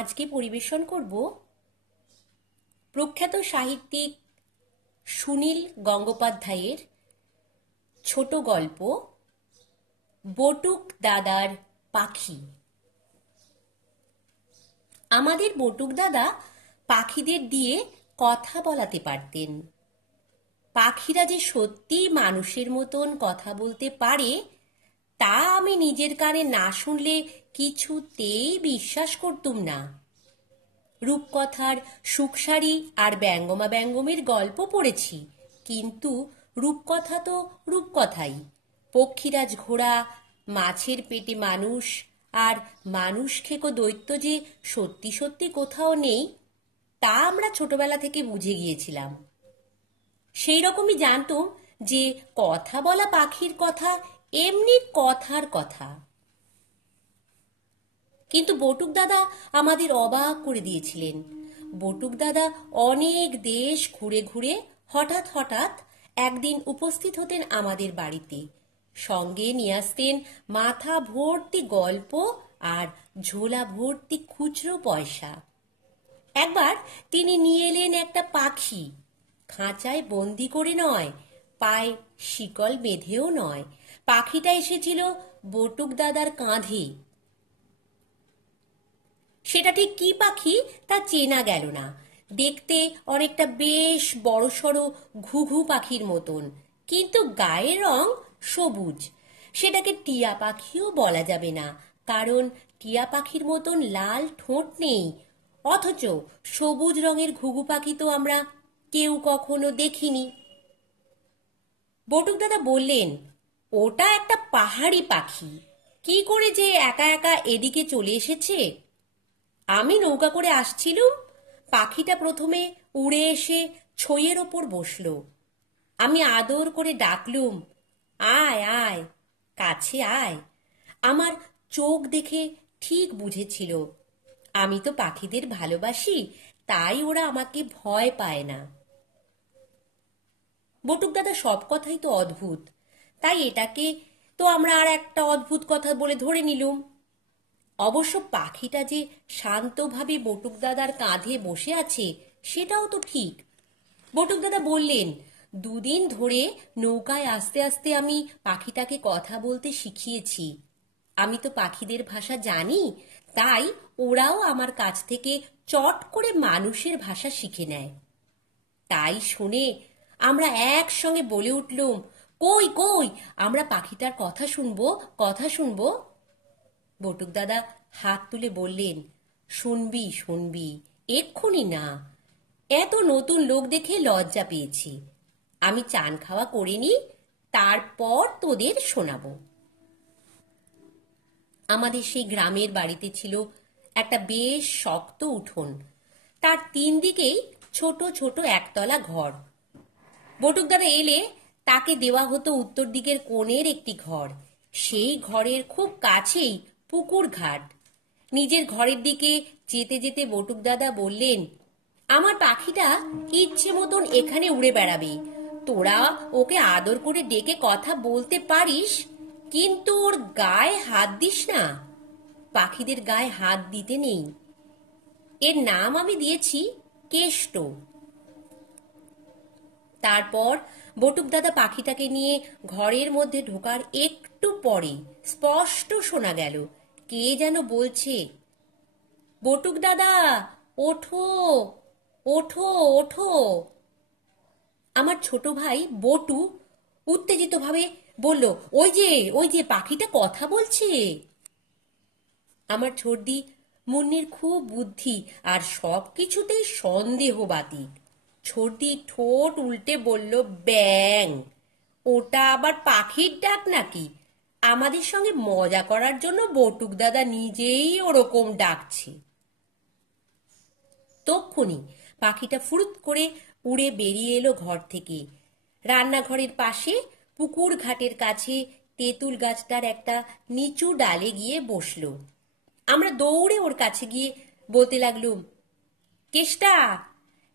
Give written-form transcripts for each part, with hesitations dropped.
আজকে পরিবেশন করব প্রখ্যাত সাহিত্যিক সুনীল গঙ্গোপাধ্যায়ের ছোট গল্প বটুক দাদার পাখি। আমাদের বটুক দাদা পাখিদের দিয়ে কথা বলাতে পারতেন। পাখিরা যে সত্যি মানুষের মতন কথা বলতে পারে তা আমি নিজের কানে না শুনলে কিছুতেই বিশ্বাস করতুম না। রূপকথার সুখসারি আর ব্যঙ্গমা ব্যঙ্গমের গল্প পড়েছি, কিন্তু রূপকথা তো রূপকথাই। পক্ষীরাজ ঘোড়া, মাছের পেটে মানুষ আর মানুষ খেকো দৈত্য যে সত্যি সত্যি কোথাও নেই তা আমরা ছোটবেলা থেকে বুঝে গিয়েছিলাম। সেই রকমই জানতুম যে কথা বলা পাখির কথা এমনি কথার কথা। কিন্তু বটুক দাদা আমাদের অবাক করে দিয়েছিলেন। বটুক দাদা অনেক দেশ ঘুরে ঘুরে হঠাৎ হঠাৎ একদিন উপস্থিত হতেন আমাদের বাড়িতে। সঙ্গে নিয়ে আসতেন মাথা ভর্তি গল্প আর ঝোলা ভর্তি খুচরো পয়সা। একবার তিনি নিয়ে এলেন একটা পাখি, খাঁচায় বন্দি করে নয়, পায়ে শিকল বেঁধেও নয়। পাখিটা এসেছিল বটুক দাদার কাঁধে। সেটা ঠিক কি পাখি তা চেনা গেল না। দেখতে অনেকটা বেশ বড়সড় ঘুঘু পাখির মতন, কিন্তু গায়ের রং সবুজ। সেটাকে টিয়া পাখিও বলা যাবে না, কারণ টিয়া পাখির মতন লাল ঠোঁট নেই। অথচ সবুজ রঙের ঘুঘু পাখি তো আমরা কেউ কখনো দেখিনি। বটুক দাদা বললেন, ওটা একটা পাহাড়ি পাখি। কি করে যে একা একা এদিকে চলে এসেছে। আমি নৌকা করে আসছিলুম, পাখিটা প্রথমে উড়ে এসে ছইয়ের ওপর বসল। আমি আদর করে ডাকলুম, আয় আয়, কাছে আয়। আমার চোখ দেখে ঠিক বুঝেছিল আমি তো পাখিদের ভালোবাসি, তাই ওরা আমাকে ভয় পায় না। বটুক দাদা সব কথাই তো অদ্ভুত, তাই এটাকে তো আমরা আর একটা অদ্ভুত কথা বলে ধরে নিলুম। অবশ্য পাখিটা যে শান্তভাবে বটুক দাদার কাঁধে বসে আছে সেটাও তো ঠিক। বটুক দাদা বললেন, দুদিন ধরে নৌকায় আস্তে আস্তে আমি পাখিটাকে কথা বলতে শিখিয়েছি। আমি তো পাখিদের ভাষা জানি, তাই ওরাও আমার কাছ থেকে চট করে মানুষের ভাষা শিখে নেয়। তাই শুনে আমরা একসঙ্গে বলে উঠলুম, কই কই, আমরা পাখিটার কথা শুনবো, কথা শুনবো। বটুক দাদা হাত তুলে বললেন, শুনবি শুনবি, এক্ষুনি না। এত নতুন লোক দেখে লজ্জা পেয়েছি। আমি চান খাওয়া করিনি, তারপর তোদের শোনাবো। আমাদের সেই গ্রামের বাড়িতে ছিল একটা বেশ শক্ত উঠোন। তার 3 দিকেই ছোট ছোট একতলা ঘর। বটুক দাদা এলে তাকে দেওয়া হতো উত্তর দিকের কোণের একটি ঘর। সেই ঘরের খুব কাছেই পুকুর ঘাট। নিজের ঘরের দিকে যেতে যেতে বটুক দাদা বললেন, আমার পাখিটা ইচ্ছে মতন এখানে উড়ে বেড়াবে। তোরা ওকে আদর করে ডেকে কথা বলতে পারিস, কিন্তু ওর গায়ে হাত দিস না। পাখিদের গায়ে হাত দিতে নেই। এর নাম আমি দিয়েছি কেষ্ট। তারপর বটুক দাদা পাখিটাকে নিয়ে ঘরের মধ্যে ঢোকার একটু পরে স্পষ্ট শোনা গেল কে যেন বলছে, বটুক দাদা ওঠো, ওঠো, ওঠো। আমার ছোট ভাই বটু উত্তেজিতভাবে বলল, ওই যে পাখিটা কথা বলছে। আমার ছোটদি মুন্নির খুব বুদ্ধি আর সব কিছুতেই সন্দেহবাদী। ছোটদি ঠোঁট উল্টে বলল, ব্যাং, ওটা আবার পাখির ডাক নাকি? আমাদের সঙ্গে মজা করার জন্য বটুক দাদা নিজেই ওরকম ডাকছে। তক্ষুনি পাখিটা ফুরুত করে উড়ে বেরিয়ে এলো ঘর থেকে। রান্নাঘরের পাশে পুকুর ঘাটের কাছে তেঁতুল গাছটার একটা নিচু ডালে গিয়ে বসলো। আমরা দৌড়ে ওর কাছে গিয়ে বলতে লাগলুম, কেষ্টা,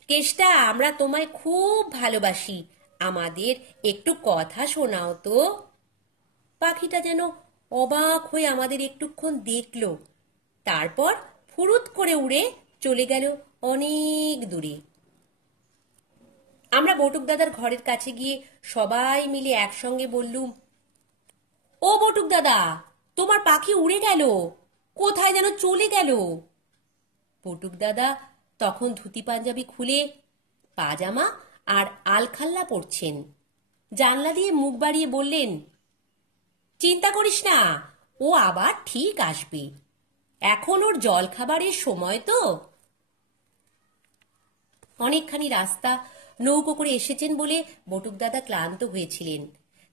কেষ্টা, আমরা তোমায় খুব ভালোবাসি, আমাদের একটু কথা শোনাও তো। পাখিটা যেন অবাক হয়ে আমাদের একটুক্ষণ দেখলো, তারপর ফুরুত করে উড়ে চলে গেল অনেক দূরে। আমরা বটুক দাদার ঘরের কাছে গিয়ে সবাই মিলে একসঙ্গে বললুম, ও বটুক দাদা, তোমার পাখি উড়ে গেল, কোথায় যেন চলে গেল। বটুক দাদা তখন ধুতি পাঞ্জাবি খুলে পাজামা আর আলখাল্লা পরছেন। জানলা দিয়ে মুখ বাড়িয়ে বললেন, চিন্তা করিস না, ও আবার ঠিক আসবে, এখন ওর জল খাবারের সময় তো। অনেকখানি রাস্তা নৌকো করে এসেছেন বলে বটুক দাদা ক্লান্ত হয়েছিলেন,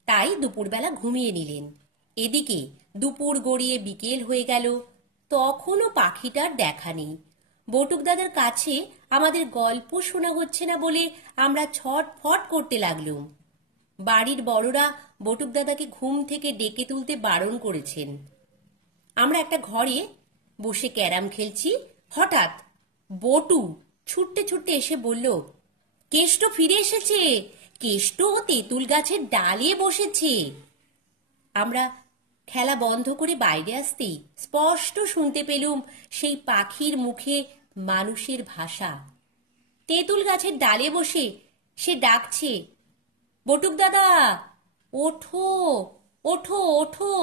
তাই দুপুরবেলা ঘুমিয়ে নিলেন। এদিকে দুপুর গড়িয়ে বিকেল হয়ে গেল, তখনও পাখিটার দেখা নেই। বটুক দাদার কাছে আমাদের গল্প শোনা হচ্ছে না বলে আমরা ছটফট করতে লাগলুম। বাড়ির বড়রা বটুক দাদাকে ঘুম থেকে ডেকে তুলতে বারণ করেছেন। আমরা একটা ঘরে বসে ক্যারাম খেলছি, হঠাৎ বটু ছুটতে ছুটতে এসে বলল, কেষ্ট ফিরে এসেছে, কেষ্ট তেঁতুল গাছের ডালে বসেছে। আমরা খেলা বন্ধ করে বাইরে আসতেই স্পষ্ট শুনতে পেলুম সেই পাখির মুখে মানুষের ভাষা। তেঁতুল গাছের ডালে বসে সে ডাকছে, বটুক দাদা, ওঠো ওঠো ওঠো।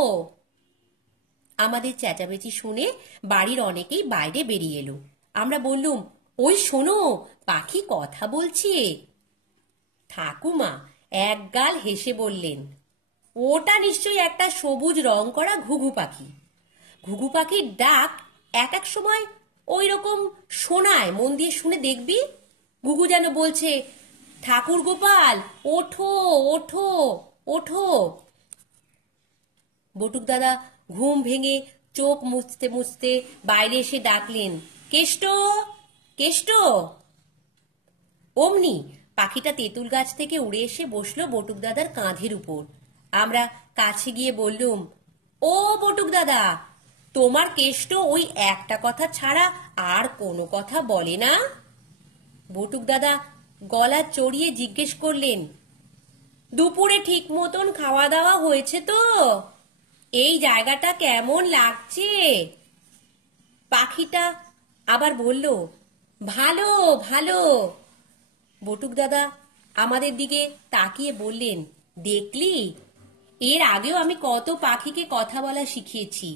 আমাদের চেঁচামেচি শুনে বাড়ির অনেকেই বাইরে বেরিয়ে এলো। আমরা বললুম, ওই শোনো, পাখি কথা বলছে। ঠাকুমা একগাল হেসে বললেন, ওটা নিশ্চয়ই একটা সবুজ রং করা ঘুঘু পাখি। ঘুঘু পাখির ডাক এক এক সময় ওই রকম শোনায়, মন দিয়ে শুনে দেখবি। ঘুঘু যেন বলছে, ঠাকুর গোপাল, ওঠো ওঠো ওঠো। বটুক দাদা ঘুম ভেঙে চোখ মুছতে মুছতে বাইরে এসে ডাকলেন, কেষ্ট কেষ্ট। অমনি পাখিটা তেঁতুল গাছ থেকে উড়ে এসে বসলো বটুক দাদার কাঁধের উপর। আমরা কাছে গিয়ে বললুম, ও বটুক দাদা, তোমার কেষ্ট ওই একটা কথা ছাড়া আর কোনো কথা বলে না? বটুক দাদা গলা চড়িয়ে জিজ্ঞেস করলেন, দুপুরে ঠিক মতন খাওয়া দাওয়া হয়েছে তো? এই জায়গাটা কেমন লাগছে? পাখিটা আবার বলল, ভালো ভালো। বটুক দাদা আমাদের দিকে তাকিয়ে বললেন, দেখলি, এর আগেও আমি কত পাখিকে কথা বলা শিখিয়েছি,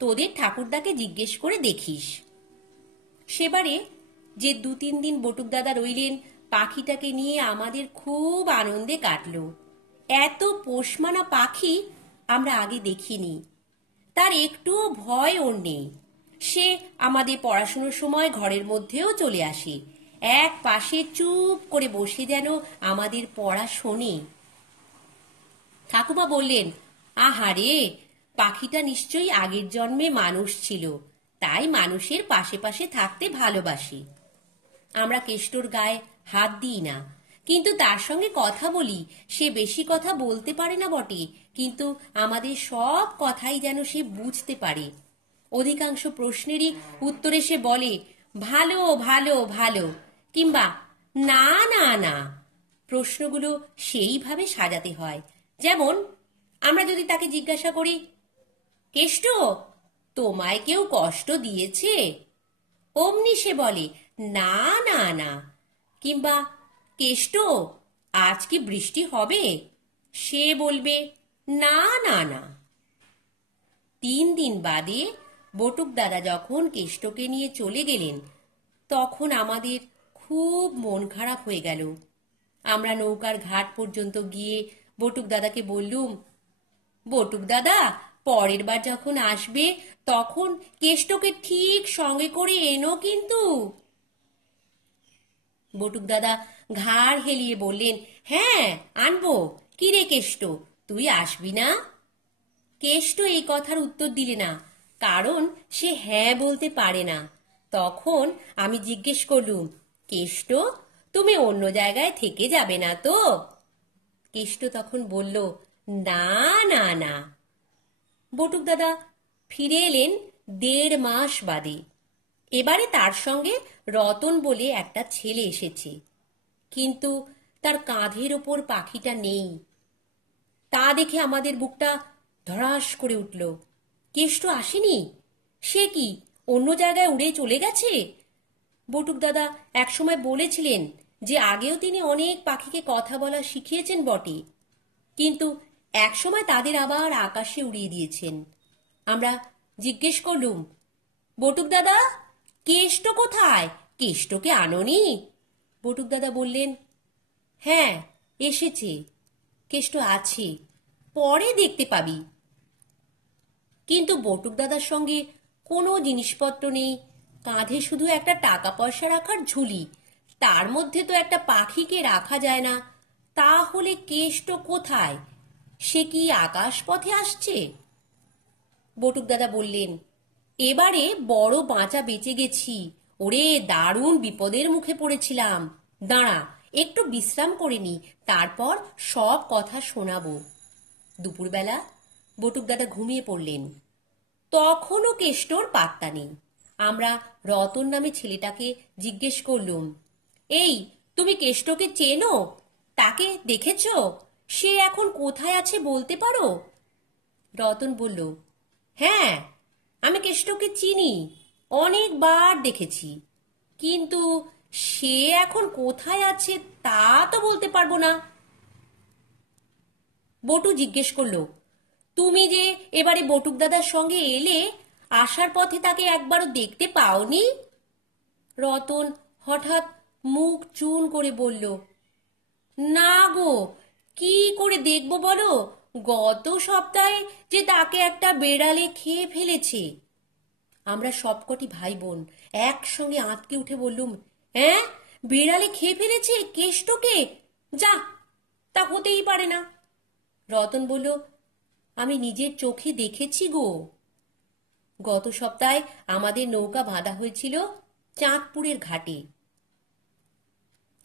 তোদের ঠাকুরদাকে জিজ্ঞেস করে দেখিস। সেবারে যে 2-3 দিন বটুক দাদা রইলেন, পাখিটাকে নিয়ে আমাদের খুব আনন্দে কাটল। এত পোষমানা পাখি আমরা আগে দেখিনি। তার একটুও ভয় ওর নেই। সে আমাদের পড়াশুনোর সময় ঘরের মধ্যেও চলে আসে, এক পাশে চুপ করে বসে যেন আমাদের পড়া শোনে। ঠাকুমা বললেন, আহারে, পাখিটা নিশ্চয়ই আগের জন্মে মানুষ ছিল, তাই মানুষের পাশে পাশে থাকতে ভালোবাসে। আমরা কেষ্টর গায়ে হাত দিই না, কিন্তু তার সঙ্গে কথা বলি। সে বেশি কথা বলতে পারে না বটে, কিন্তু আমাদের সব কথাই যেন সে বুঝতে পারে। অধিকাংশ প্রশ্নেরই উত্তরে সে বলে, ভালো ভালো ভালো, কিংবা না না না। প্রশ্নগুলো সেইভাবে সাজাতে হয়। যেমন আমরা যদি তাকে জিজ্ঞাসা করি, কেষ্ট, তোমায় কেউ কষ্ট দিয়েছে? অমনি সে বলে, না না না। কিংবা, কেষ্ট, আজ কি বৃষ্টি হবে? সে বলবে, না না না। 3 দিন বাদে বটুক দাদা যখন কেষ্টকে নিয়ে চলে গেলেন, তখন আমাদের খুব মন খারাপ হয়ে গেল। আমরা নৌকার ঘাট পর্যন্ত গিয়ে বটুক দাদাকে বললুম, বটুক দাদা, পরের বার যখন আসবে তখন কেষ্টকে ঠিক সঙ্গে করে এনো কিন্তু। বটুক দাদা ঘাড় হেলিয়ে বললেন, হ্যাঁ আনবো। কি রে কেষ্ট, তুই আসবি না? কেষ্ট এই কথার উত্তর দিলে না, কারণ সে হ্যাঁ বলতে পারে না। তখন আমি জিজ্ঞেস করলুম, কেষ্ট, তুমি অন্য জায়গায় থেকে যাবে না তো? কেষ্ট তখন বলল, না না না। বটুক দাদা ফিরে এলেন 1.5 মাস বাদে। এবারে তার সঙ্গে রতন বলে একটা ছেলে এসেছে, কিন্তু তার কাঁধের ওপর পাখিটা নেই। তা দেখে আমাদের বুকটা ধড়াস করে উঠল। কেষ্ট আসেনি? সে কি, অন্য জায়গায় উড়ে চলে গেছে? বটুক দাদা একসময় বলেছিলেন যে আগেও তিনি অনেক পাখিকে কথা বলা শিখিয়েছেন বটে, কিন্তু একসময় তাদের আবার আকাশে উড়িয়ে দিয়েছেন। আমরা জিজ্ঞেস করলুম, বটুক দাদা, কেষ্ট কোথায়? কেষ্টকে আনোনি? বটুক দাদা বললেন, হ্যাঁ এসেছে, কেষ্ট আছে, পরে দেখতে পাবি। কিন্তু বটুক দাদার সঙ্গে কোনো জিনিসপত্র নেই, কাঁধে শুধু একটা টাকা পয়সা রাখার ঝুলি, তার মধ্যে তো একটা পাখিকে রাখা যায় না। তাহলে কেষ্ট কোথায়? সে কি আকাশ পথে আসছে? বটুক দাদা বললেন, এবারে বড় বাঁচা বেঁচে গেছি, ওরে দারুণ বিপদের মুখে পড়েছিলাম, দাঁড়া একটু বিশ্রাম করে নি, তারপর সব কথা শোনাবো। দুপুরবেলা বটুক দাদা ঘুমিয়ে পড়লেন। তখনও কেষ্টর পাত্তা নেই। আমরা রতন নামে ছেলেটাকে জিজ্ঞেস করলুম, এই তুমি কেষ্টকে চেনো? তাকে দেখেছ? সে এখন কোথায় আছে বলতে পারো? রতন বলল, হ্যাঁ আমি কেষ্টকে চিনি, অনেকবার দেখেছি, কিন্তু সে এখন কোথায় আছে তা তো বলতে পারবো না। বটু জিজ্ঞেস করলো, তুমি যে এবারে বটুক দাদার সঙ্গে এলে, আসার পথে তাকে একবারও দেখতে পাওনি? রতন হঠাৎ মুখ চুন করে বলল, না গো, কি করে দেখবো বলো, গত সপ্তাহে যে তাকে একটা বেড়ালে খেয়ে ফেলেছে। আমরা সবকটি ভাই বোন একসঙ্গে আঁতকে উঠে বললুম, হ্যাঁ বেড়ালে খেয়ে ফেলেছে কেষ্টকে? যা, তা হতেই পারে না। রতন বলল, আমি নিজের চোখে দেখেছি গো। গত সপ্তাহে আমাদের নৌকা বাঁধা হয়েছিল চাঁদপুরের ঘাটে।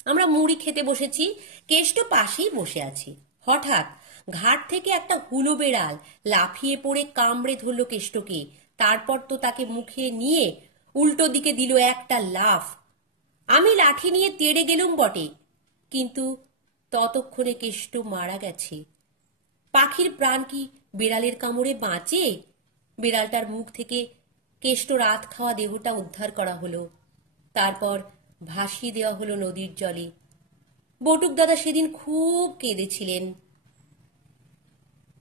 আমরা মুড়ি খেতে বসেছি, কেষ্ট পাশেই বসে আছে। হঠাৎ ঘাট থেকে একটা হুলো বেড়াল লাফিয়ে পড়ে কামড়ে ধরল কেষ্টকে, তারপর তো তাকে মুখে নিয়ে উল্টো দিকে দিল একটা লাফ। আমি লাঠি নিয়ে তেড়ে গেলুম বটে, কিন্তু ততক্ষণে কেষ্ট মারা গেছে। পাখির প্রাণ কি বিড়ালের কামড়ে বাঁচে? বিড়ালটার মুখ থেকে কেষ্ট রাত খাওয়া দেহটা উদ্ধার করা হলো, তারপর ভাসিয়ে দেওয়া হলো নদীর জলে। বটুক দাদা সেদিন খুব কেঁদেছিলেন।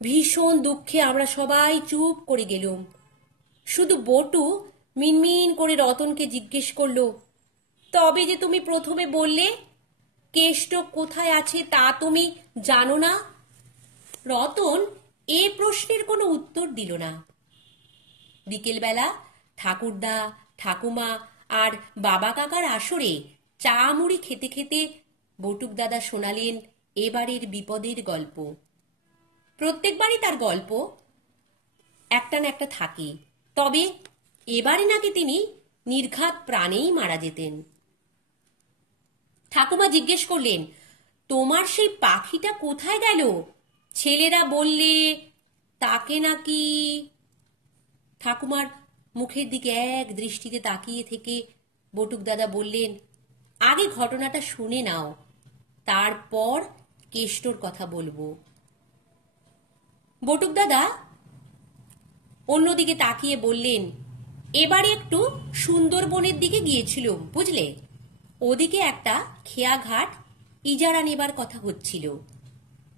ভীষণ দুঃখে আমরা সবাই চুপ করে গেলুম। শুধু বটু মিনমিন করে রতনকে জিজ্ঞেস করলো, তবে যে তুমি প্রথমে বললে কেষ্ট কোথায় আছে তা তুমি জানো না? রতন এ প্রশ্নের কোনো উত্তর দিল না। বিকেলবেলা ঠাকুরদা, ঠাকুমা আর বাবা কাকার আসরে চা মুড়ি খেতে খেতে বটুক দাদা শোনালেন এবারের বিপদের গল্প। প্রত্যেকবারই তার গল্প একটা না একটা থাকে, তবে এবারে নাকি তিনি নির্ঘাত প্রাণেই মারা যেতেন। ঠাকুমা জিজ্ঞেস করলেন, তোমার সেই পাখিটা কোথায় গেল? ছেলেরা বললে তাকে নাকি। ঠাকুমার মুখের দিকে এক দৃষ্টিতে তাকিয়ে থেকে বটুক দাদা বললেন, আগে ঘটনাটা শুনে নাও, তারপর কেষ্টর কথা বলবো। বটুক দাদা অন্যদিকে তাকিয়ে বললেন, এবারে একটু সুন্দরবনের দিকে গিয়েছিলুম বুঝলে, ওদিকে একটা খেয়াঘাট ইজারা নেবার কথা হচ্ছিল।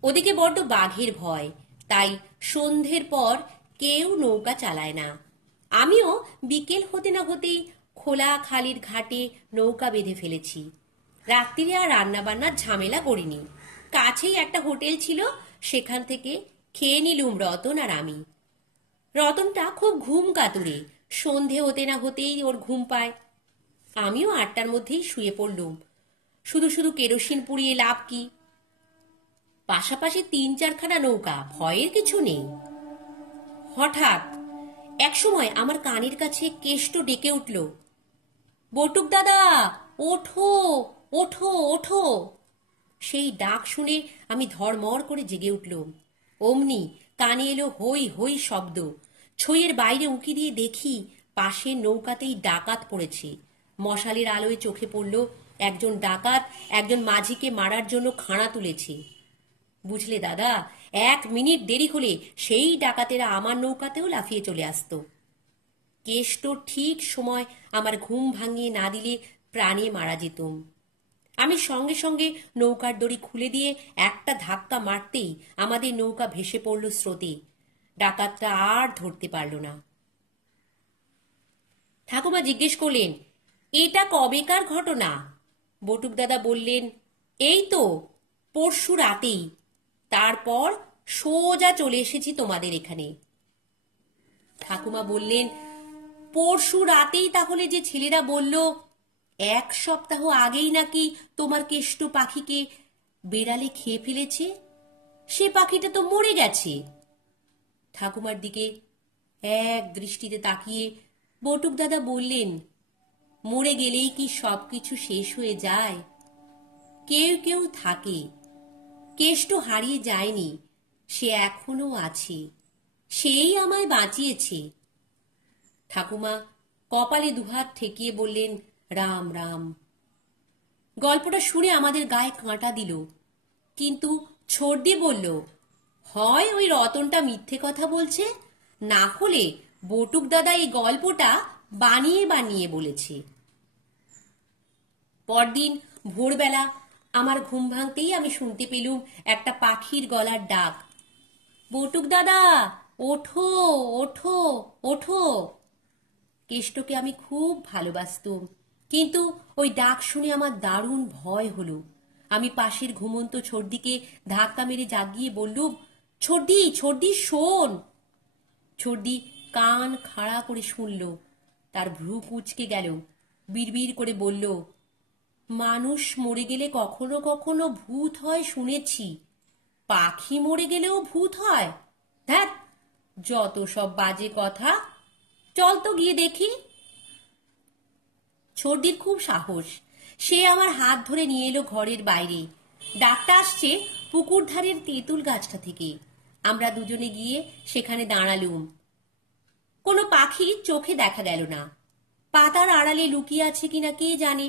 ওদিকে বড্ড বাঘের ভয়, তাই সন্ধ্যের পর কেউ নৌকা চালায় না। আমিও বিকেল হতে না হতেই খোলা খালির ঘাটে নৌকা বেঁধে ফেলেছি। রাত্রিরে আর রান্নাবান্নার ঝামেলা করিনি। কাছেই একটা হোটেল ছিল, সেখান থেকে খেয়ে নিলুম রতন আর আমি। রতনটা খুব ঘুম কাতুরে, সন্ধে হতে না হতেই ওর ঘুম পায়। আমিও 8টার মধ্যেই শুয়ে পড়লুম। শুধু শুধু কেরোসিন পুড়িয়ে লাভ কি? পাশাপাশি 3-4খানা নৌকা, ভয়ের কিছু নেই। হঠাৎ একসময় আমার কানের কাছে কেষ্ট ডেকে উঠল, বটুক দাদা, ওঠো ওঠো ওঠো। সেই ডাক শুনে আমি ধড়মড় করে জেগে উঠলুম। অমনি কানে এলো হই হই শব্দ। ছইয়ের বাইরে উঁকি দিয়ে দেখি পাশের নৌকাতেই ডাকাত পড়েছে। মশালের আলোয় চোখে পড়ল একজন ডাকাত একজন মাঝিকে মারার জন্য খাঁড়া তুলেছে। বুঝলে দাদা, 1 মিনিট দেরি হলে সেই ডাকাতেরা আমার নৌকাতেও লাফিয়ে চলে আসতো। কেষ্ট ঠিক সময় আমার ঘুম ভাঙিয়ে না দিলে প্রাণে মারা যেতুম। আমি সঙ্গে সঙ্গে নৌকার দড়ি খুলে দিয়ে একটা ধাক্কা মারতেই আমাদের নৌকা ভেসে পড়ল স্রোতে। ডাকাতটা আর ধরতে পারল না। ঠাকুমা জিজ্ঞেস করলেন, এটা কবেকার ঘটনা? বটুক দাদা বললেন, এই তো পরশু রাতেই। তারপর সোজা চলে এসেছি তোমাদের এখানে। ঠাকুমা বললেন, পরশু রাতেই তাহলে যে ছেলেরা বলল 1 সপ্তাহ আগেই নাকি তোমার কেষ্ট পাখিকে বেড়ালে খেয়ে ফেলেছে, সে পাখিটা তো মরে গেছে। ঠাকুমার দিকে এক দৃষ্টিতে তাকিয়ে বটুক দাদা বললেন, মরে গেলেই কি সবকিছু শেষ হয়ে যায়? কেউ কেউ থাকে, কেষ্ট হারিয়ে যায়নি, সে এখনো আছে, সেই আমায় বাঁচিয়েছে। ঠাকুমা কপালে দুহাত ঠেকিয়ে বললেন, রাম রাম। গল্পটা শুনে আমাদের গায়ে কাঁটা দিল, কিন্তু ছর্দি বলল, হয় ওই রতনটা মিথ্যে কথা বলছে, না হলে বটুক দাদা এই গল্পটা বানিয়ে বানিয়ে বলেছে। পরদিন ভোরবেলা আমার ঘুম ভাঙতেই আমি শুনতে পেলুম একটা পাখির গলার ডাক, বটুক দাদা ওঠো ওঠো ওঠো। কেষ্টকে আমি খুব ভালোবাসতুম, কিন্তু ওই ডাক শুনে আমার দারুণ ভয় হলো। আমি পাশের ঘুমন্ত ছর্দিকে ধাক্কা মেরে জাগিয়ে বললুম, ছর্দি ছর্দি শোন। ছর্দি কান খাড়া করে শুনল, তার ভ্রু কুঁচকে গেল, বিড়বিড় করে বলল, মানুষ মরে গেলে কখনো কখনো ভূত হয় শুনেছি, পাখি মরে গেলেও ভূত হয়? ধ্যাৎ, যত সব বাজে কথা, চল তো গিয়ে দেখি। ছর্দির খুব সাহস, সে আমার হাত ধরে নিয়ে এলো ঘরের বাইরে। ডাকটা আসছে পুকুর ধারের তেঁতুল গাছটা থেকে। আমরা দুজনে গিয়ে সেখানে দাঁড়ালুম। কোনো পাখি চোখে দেখা গেল না, পাতার আড়ালে লুকিয়ে আছে কিনা কে জানে,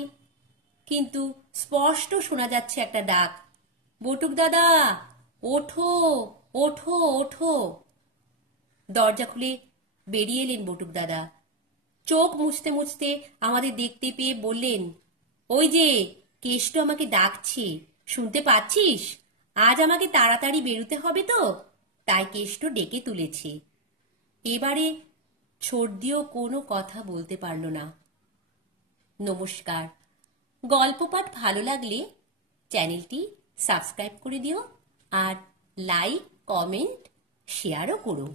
কিন্তু স্পষ্ট শোনা যাচ্ছে একটা ডাক, বটুক দাদা ওঠো ওঠো ওঠো। দরজা খুলে বেরিয়ে এলেন বটুক দাদা। চোখ মুছতে মুছতে আমাদের দেখতে পেয়ে বললেন, ওই যে কেষ্ট আমাকে ডাকছে, শুনতে পাচ্ছিস? আজ আমাকে তাড়াতাড়ি বেরোতে হবে তো, তাই কেষ্ট ডেকে তুলেছে। এবারে ছর্দিও কোনো কথা বলতে পারল না। নমস্কার। গল্প পাঠ ভালো লাগলে চ্যানেলটি সাবস্ক্রাইব করে দিও, আর লাইক, কমেন্ট, শেয়ারও করো।